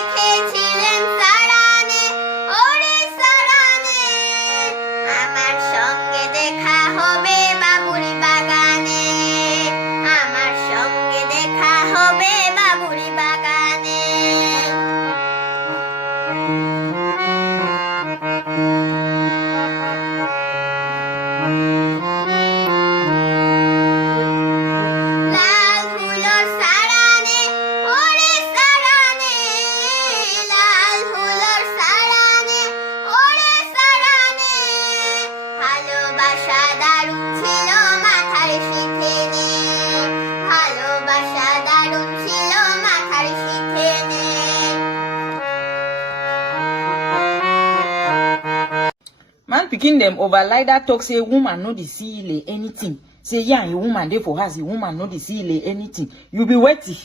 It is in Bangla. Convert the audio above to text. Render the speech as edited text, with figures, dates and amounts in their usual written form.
রেখেছিলেন সারানে, ওরে সারানে। আমার সঙ্গে দেখা হবে বাবুরি বাগানে, আমার সঙ্গে দেখা হবে বাবুরি বাগানে। লাল হুলোর সারানে, ওরে সারানে, লাল হুলোর সারানে, ওরে সারানে। ভালোবাসা দারুণ ছিল মাথার শিখে নে, ভালোবাসা দারুণ ছিল মাথার শিখে নে। Man pikin them over like that talk say woman no dey see anything. Say yeah, a woman dey for house, a woman no dey see anything. You be waiting.